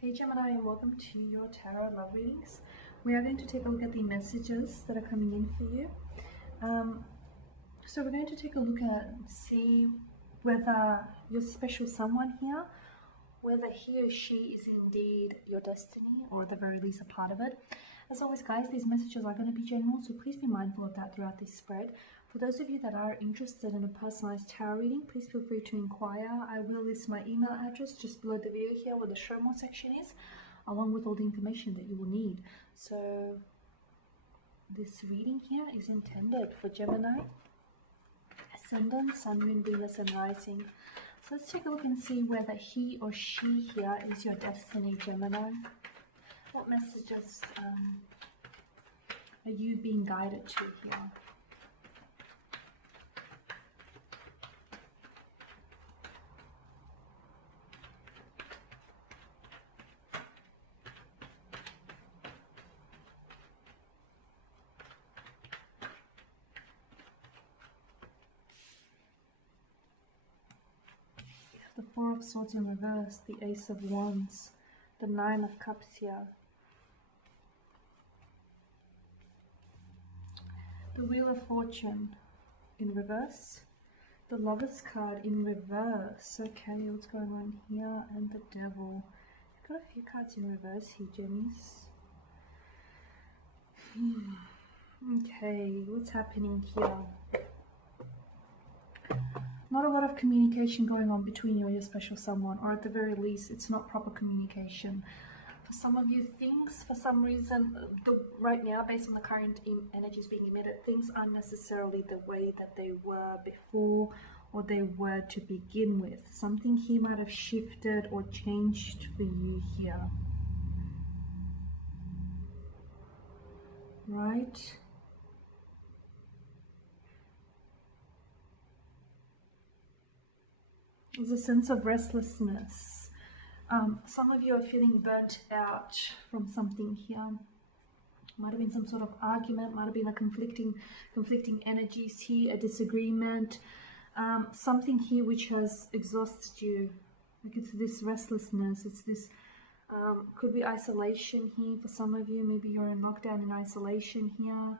Hey Gemini, and welcome to your tarot love readings. We are going to take a look at the messages that are coming in for you. So we're going to take a look at, see whether your special someone here, whether he or she is indeed your destiny, or at the very least a part of it. As always guys, these messages are going to be general, so please be mindful of that throughout this spread. For those of you that are interested in a personalized tarot reading, please feel free to inquire. I will list my email address just below the video here where the show more section is, along with all the information that you will need. So this reading here is intended for Gemini, Ascendant, Sun, Moon, Venus and Rising. So let's take a look and see whether he or she here is your destiny, Gemini. What messages are you being guided to here? The Four of Swords in reverse, the Ace of Wands, the Nine of Cups here, the Wheel of Fortune in reverse, the Lover's card in reverse. Okay, what's going on here? And the Devil. I've got a few cards in reverse here, Gemmies. Okay, what's happening here? Not a lot of communication going on between you and your special someone, or at the very least, it's not proper communication. For some of you, things, for some reason, right now, based on the current energies being emitted, things aren't necessarily the way that they were before, or they were to begin with. Something here might have shifted or changed for you here. Right? There's a sense of restlessness. Some of you are feeling burnt out from something here. Might have been some sort of argument, might have been a conflicting energies here, a disagreement, something here which has exhausted you. Like it's this restlessness, it's this, could be isolation here for some of you. Maybe you're in lockdown in isolation here.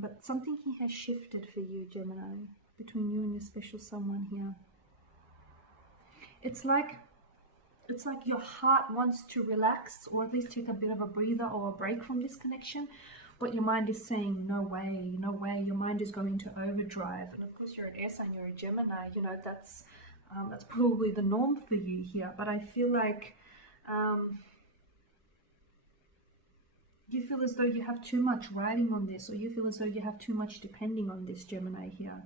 But something here has shifted for you, Gemini, between you and your special someone here. It's like your heart wants to relax, or at least take a bit of a breather or a break from this connection, but your mind is saying no way, no way. Your mind is going to overdrive. And of course you're an air sign, you're a Gemini, you know, that's probably the norm for you here. But I feel like you feel as though you have too much riding on this, or you feel as though you have too much depending on this, Gemini here.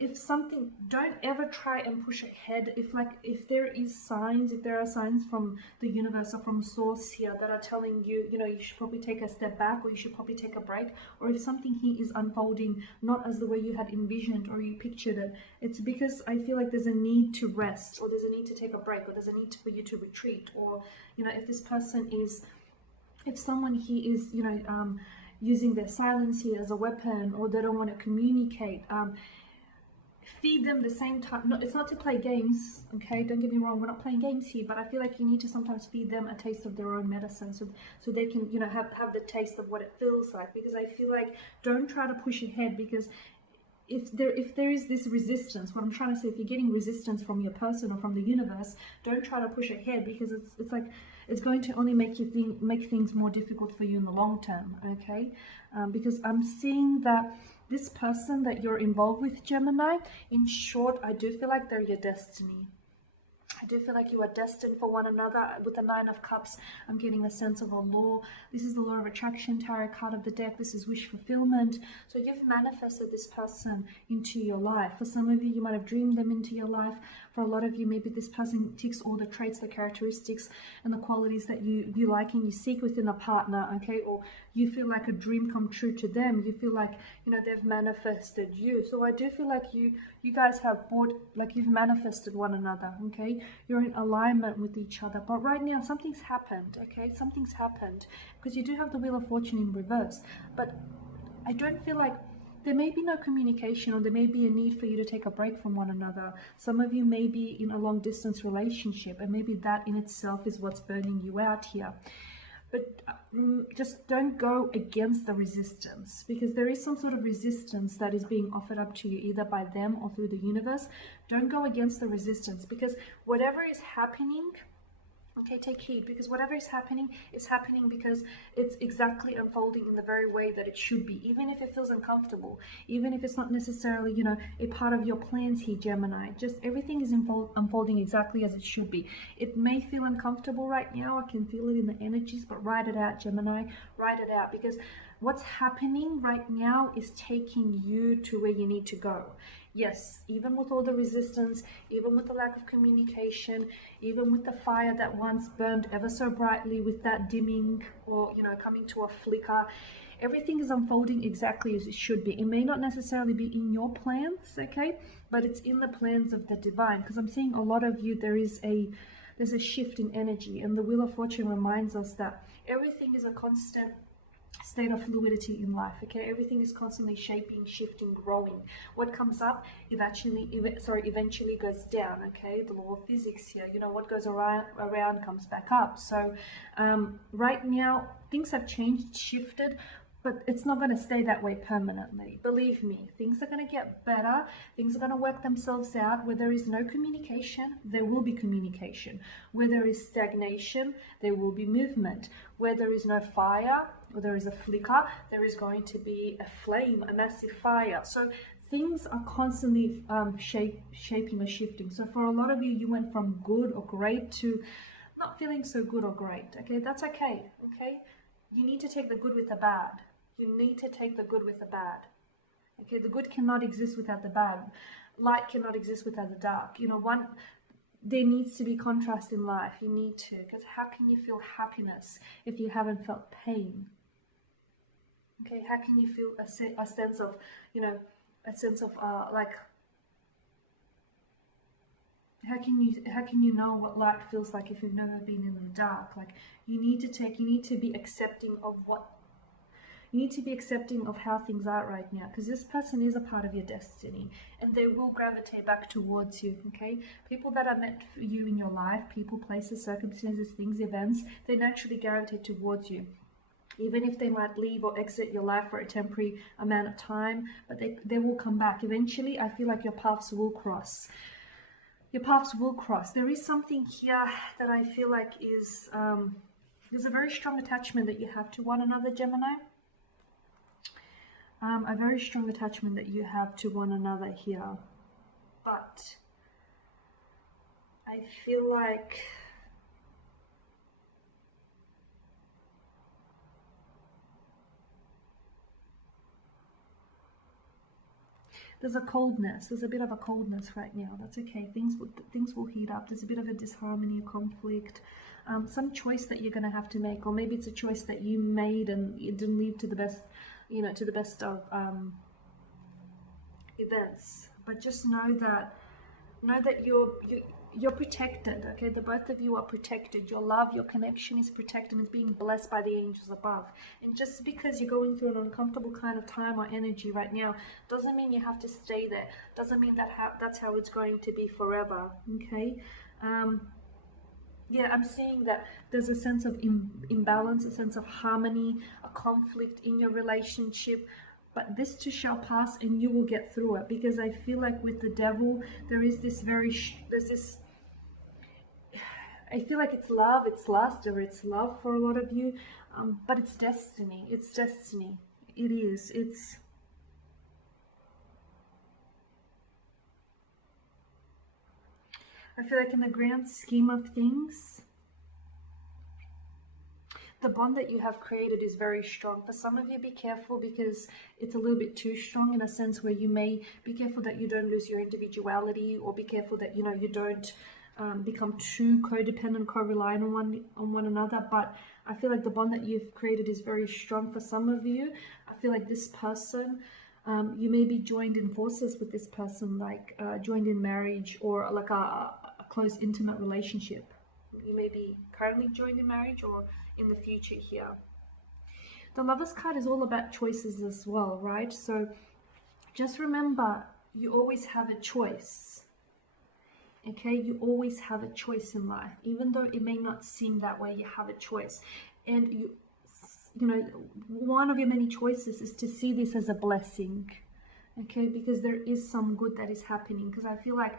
If something, don't ever try and push ahead. If there are signs from the universe or from source here that are telling you, you know, you should probably take a step back, or you should probably take a break, or if something here is unfolding not as the way you had envisioned or you pictured it, it's because I feel like there's a need to rest, or there's a need to take a break, or there's a need for you to retreat. Or, you know, if someone here is, you know, using their silence here as a weapon, or they don't want to communicate, feed them the same time. No, it's not to play games, okay, don't get me wrong, we're not playing games here, but I feel like you need to sometimes feed them a taste of their own medicine, so they can, you know, have the taste of what it feels like. Because I feel like, don't try to push ahead, because if there is this resistance, what I'm trying to say, if you're getting resistance from your person or from the universe, don't try to push ahead, because it's like it's going to only make things more difficult for you in the long term, okay? Because I'm seeing that this person that you're involved with, Gemini, in short, I do feel like they're your destiny. I do feel like you are destined for one another. With the Nine of Cups, I'm getting a sense of a law. This is the Law of Attraction tarot card of the deck. This is wish fulfillment. So you've manifested this person into your life. For some of you, you might have dreamed them into your life. For a lot of you, maybe this person ticks all the traits, the characteristics, and the qualities that you like and you seek within a partner, okay? Or you feel like a dream come true to them. You feel like, you know, they've manifested you. So I do feel like you guys have you've manifested one another, okay? You're in alignment with each other. But right now, something's happened, okay? Something's happened, because you do have the Wheel of Fortune in reverse. But I don't feel like there may be no communication, or there may be a need for you to take a break from one another. Some of you may be in a long distance relationship, and maybe that in itself is what's burning you out here. But just don't go against the resistance, because there is some sort of resistance that is being offered up to you, either by them or through the universe. Don't go against the resistance, because whatever is happening, okay, take heed, because whatever is happening because it's exactly unfolding in the very way that it should be, even if it feels uncomfortable, even if it's not necessarily, you know, a part of your plans here, Gemini. Just everything is unfolding exactly as it should be. It may feel uncomfortable right now. I can feel it in the energies, but write it out, Gemini. Write it out, because what's happening right now is taking you to where you need to go. Yes, even with all the resistance, even with the lack of communication, even with the fire that once burned ever so brightly, with that dimming or, you know, coming to a flicker, everything is unfolding exactly as it should be. It may not necessarily be in your plans, okay, but it's in the plans of the divine, because I'm seeing a lot of you, there's a shift in energy, and the Wheel of Fortune reminds us that everything is a constant state of fluidity in life, okay? Everything is constantly shaping, shifting, growing. What comes up eventually goes down, okay? The law of physics here, you know, what goes around comes back up. So right now things have changed, shifted, but it's not going to stay that way permanently. Believe me, things are going to get better. Things are going to work themselves out. Where there is no communication, there will be communication. Where there is stagnation, there will be movement. Where there is no fire, or there is a flicker, there is going to be a flame, a massive fire. So things are constantly shaping or shifting. So for a lot of you, you went from good or great to not feeling so good or great. Okay, that's okay. Okay, you need to take the good with the bad. You need to take the good with the bad. Okay, the good cannot exist without the bad. Light cannot exist without the dark. You know, there needs to be contrast in life. You need to, because how can you feel happiness if you haven't felt pain? Okay, how can you feel a sense of, you know, a sense of like, how can you know what light feels like if you've never been in the dark? Like, you need to be accepting of how things are right now, because this person is a part of your destiny, and they will gravitate back towards you. Okay, people that are meant for you in your life, people, places, circumstances, things, events, they naturally gravitate towards you, even if they might leave or exit your life for a temporary amount of time, but they will come back eventually. I feel like your paths will cross. Your paths will cross. There is something here that I feel like is there's a very strong attachment that you have to one another, Gemini. A very strong attachment that you have to one another here, but I feel like there's a coldness. There's a bit of a coldness right now. That's okay. Things will heat up. There's a bit of a disharmony, a conflict, some choice that you're going to have to make, or maybe it's a choice that you made and it didn't lead to the best, you know, to the best of events. But just know that you're protected. Okay, the both of you are protected. Your love, your connection is protected and is being blessed by the angels above. And just because you're going through an uncomfortable kind of time or energy right now doesn't mean you have to stay there. Doesn't mean that's how it's going to be forever. Okay. Yeah, I'm seeing that there's a sense of imbalance, a sense of harmony, a conflict in your relationship, but this too shall pass and you will get through it, because I feel like with the devil, there is this I feel like it's love, it's lust, or it's love for a lot of you, but it's destiny. It's destiny. It is. I feel like in the grand scheme of things, the bond that you have created is very strong. For some of you, be careful, because it's a little bit too strong, in a sense where you may be careful that you don't lose your individuality, or be careful that, you know, you don't become too codependent, co-reliant on one another. But I feel like the bond that you've created is very strong. For some of you, I feel like this person, you may be joined in forces with this person, like joined in marriage, or like a close, intimate relationship. You may be currently joined in marriage or in the future here. The Lovers card is all about choices as well, right? So just remember, you always have a choice. Okay, you always have a choice in life, even though it may not seem that way. You have a choice, and you know, one of your many choices is to see this as a blessing. Okay, because there is some good that is happening, because I feel like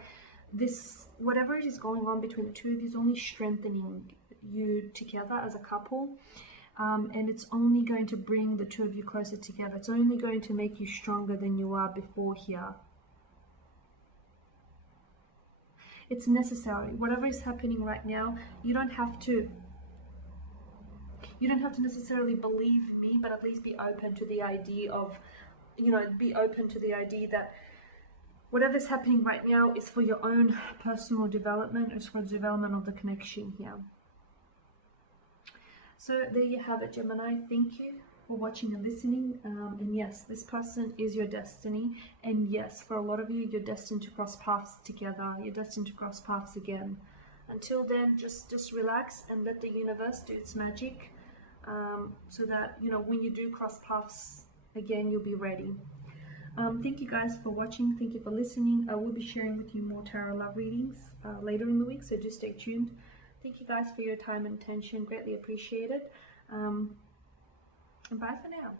this, whatever is going on between the two of you, is only strengthening you together as a couple. And it's only going to bring the two of you closer together. It's only going to make you stronger than you are before here. It's necessary. Whatever is happening right now, you don't have to necessarily believe me, but at least be open to the idea of, be open to the idea that whatever's happening right now is for your own personal development. It's for the development of the connection here. So there you have it, Gemini. Thank you for watching and listening. And yes, this person is your destiny. And yes, for a lot of you, you're destined to cross paths together. You're destined to cross paths again. Until then, just relax and let the universe do its magic, so that, when you do cross paths again, you'll be ready. Thank you guys for watching. Thank you for listening. I will be sharing with you more tarot love readings later in the week, so do stay tuned. Thank you guys for your time and attention. Greatly appreciated. And bye for now.